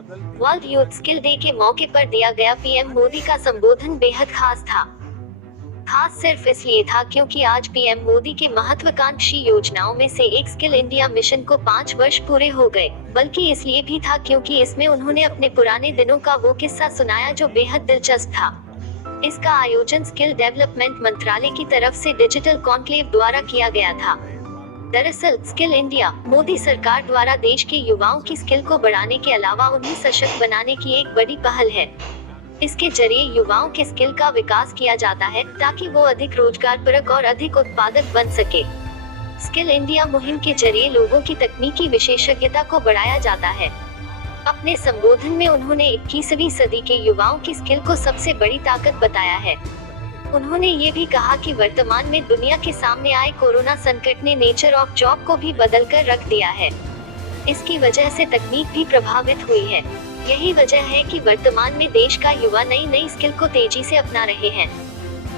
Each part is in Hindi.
वर्ल्ड यूथ स्किल डे के मौके पर दिया गया पीएम मोदी का संबोधन बेहद खास था। खास सिर्फ इसलिए था क्योंकि आज पीएम मोदी के महत्वाकांक्षी योजनाओं में से एक स्किल इंडिया मिशन को 5 वर्ष पूरे हो गए, बल्कि इसलिए भी था क्योंकि इसमें उन्होंने अपने पुराने दिनों का वो किस्सा सुनाया जो बेहद दिलचस्प था। इसका आयोजन स्किल डेवलपमेंट मंत्रालय की तरफ से डिजिटल कॉन्क्लेव द्वारा किया गया था। दरअसल स्किल इंडिया मोदी सरकार द्वारा देश के युवाओं की स्किल को बढ़ाने के अलावा उन्हें सशक्त बनाने की एक बड़ी पहल है। इसके जरिए युवाओं के स्किल का विकास किया जाता है ताकि वो अधिक रोजगारपरक और अधिक उत्पादक बन सके। स्किल इंडिया मुहिम के जरिए लोगों की तकनीकी विशेषज्ञता को बढ़ाया जाता है। अपने संबोधन में उन्होंने 21वीं सदी के युवाओं की स्किल को सबसे बड़ी ताकत बताया है। उन्होंने ये भी कहा कि वर्तमान में दुनिया के सामने आए कोरोना संकट ने नेचर ऑफ जॉब को भी बदल कर रख दिया है। इसकी वजह से तकनीक भी प्रभावित हुई है। यही वजह है कि वर्तमान में देश का युवा नई नई स्किल को तेजी से अपना रहे हैं।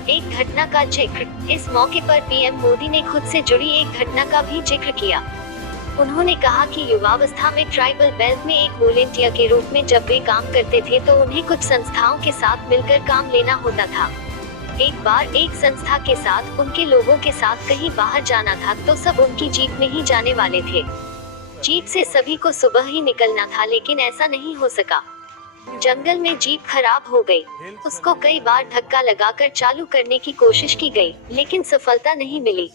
एक घटना का जिक्र। इस मौके पर पीएम मोदी ने खुद से जुड़ी एक घटना का भी जिक्र किया। उन्होंने कहा कि युवावस्था में ट्राइबल बेल्ट में एक वॉलंटियर के रूप में जब वे काम करते थे तो उन्हें कुछ संस्थाओं के साथ मिलकर काम लेना होता था। एक बार एक संस्था के साथ उनके लोगों के साथ कहीं बाहर जाना था तो सब उनकी जीप में ही जाने वाले थे। जीप से सभी को सुबह ही निकलना था, लेकिन ऐसा नहीं हो सका। जंगल में जीप खराब हो गई। उसको कई बार धक्का लगाकर चालू करने की कोशिश की गई, लेकिन सफलता नहीं मिली।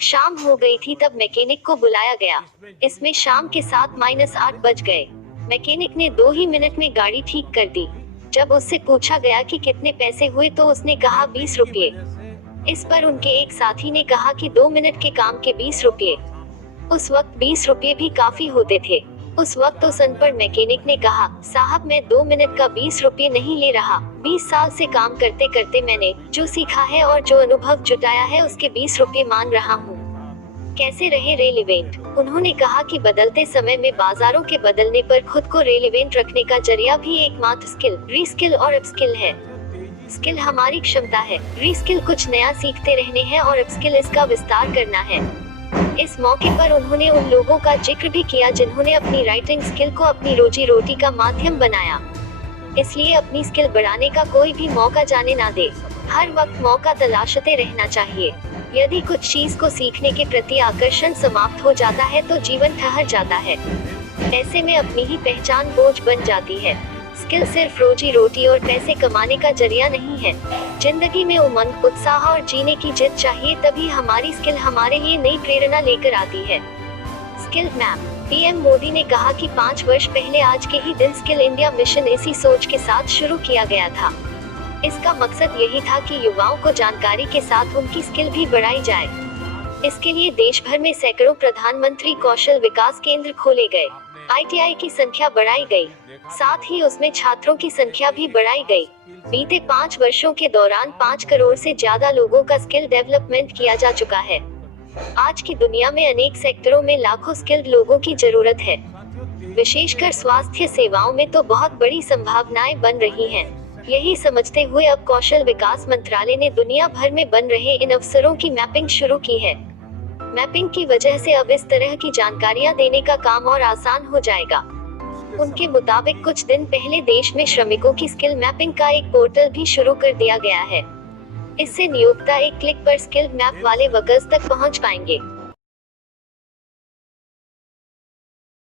शाम हो गई थी तब मैकेनिक को बुलाया गया। इसमें शाम के 7-8 बज गए। मैकेनिक ने 2 ही मिनट में गाड़ी ठीक कर दी। जब उससे पूछा गया कि कितने पैसे हुए तो उसने कहा 20 रुपये। इस पर उनके एक साथी ने कहा कि 2 मिनट के काम के 20 रुपये। उस वक्त 20 रुपये भी काफी होते थे। उस वक्त उस अनपढ़ मैकेनिक ने कहा, साहब मैं 2 मिनट का 20 रुपये नहीं ले रहा। 20 साल से काम करते करते मैंने जो सीखा है और जो अनुभव जुटाया है उसके 20 रुपये मान रहा हूँ। कैसे रहे रेलिवेंट? उन्होंने कहा कि बदलते समय में बाजारों के बदलने पर खुद को रेलिवेंट रखने का जरिया भी एकमात्र स्किल, रीस्किल और अपस्किल है। स्किल हमारी क्षमता है, रीस्किल कुछ नया सीखते रहने है और अपस्किल इसका विस्तार करना है। इस मौके पर उन्होंने उन लोगों का जिक्र भी किया जिन्होंने अपनी राइटिंग स्किल को अपनी रोजी रोटी का माध्यम बनाया। इसलिए अपनी स्किल बढ़ाने का कोई भी मौका जाने ना दे। हर वक्त मौका तलाशते रहना चाहिए। यदि कुछ चीज को सीखने के प्रति आकर्षण समाप्त हो जाता है तो जीवन ठहर जाता है। ऐसे में अपनी ही पहचान बोझ बन जाती है। स्किल सिर्फ रोजी रोटी और पैसे कमाने का जरिया नहीं है। जिंदगी में उमंग, उत्साह और जीने की जिद चाहिए, तभी हमारी स्किल हमारे लिए नई प्रेरणा लेकर आती है। Skill map. पीएम मोदी ने कहा कि 5 वर्ष पहले आज के ही दिन स्किल इंडिया मिशन इसी सोच के साथ शुरू किया गया था। इसका मकसद यही था कि युवाओं को जानकारी के साथ उनकी स्किल भी बढ़ाई जाए। इसके लिए देश भर में सैकड़ों प्रधानमंत्री कौशल विकास केंद्र खोले गए। ITI की संख्या बढ़ाई गई, साथ ही उसमें छात्रों की संख्या भी बढ़ाई गई। बीते 5 वर्षों के दौरान 5 करोड़ से ज्यादा लोगों का स्किल डेवलपमेंट किया जा चुका है। आज की दुनिया में अनेक सेक्टरों में लाखों स्किल्ड लोगों की जरूरत है। विशेषकर स्वास्थ्य सेवाओं में तो बहुत बड़ी संभावनाएं बन रही हैं। यही समझते हुए अब कौशल विकास मंत्रालय ने दुनिया भर में बन रहे इन अवसरों की मैपिंग शुरू की है। मैपिंग की वजह से अब इस तरह की जानकारियां देने का काम और आसान हो जाएगा। उनके मुताबिक कुछ दिन पहले देश में श्रमिकों की स्किल मैपिंग का एक पोर्टल भी शुरू कर दिया गया है। इससे नियोक्ता एक क्लिक पर स्किल मैप वाले वर्कर्स तक पहुंच पाएंगे।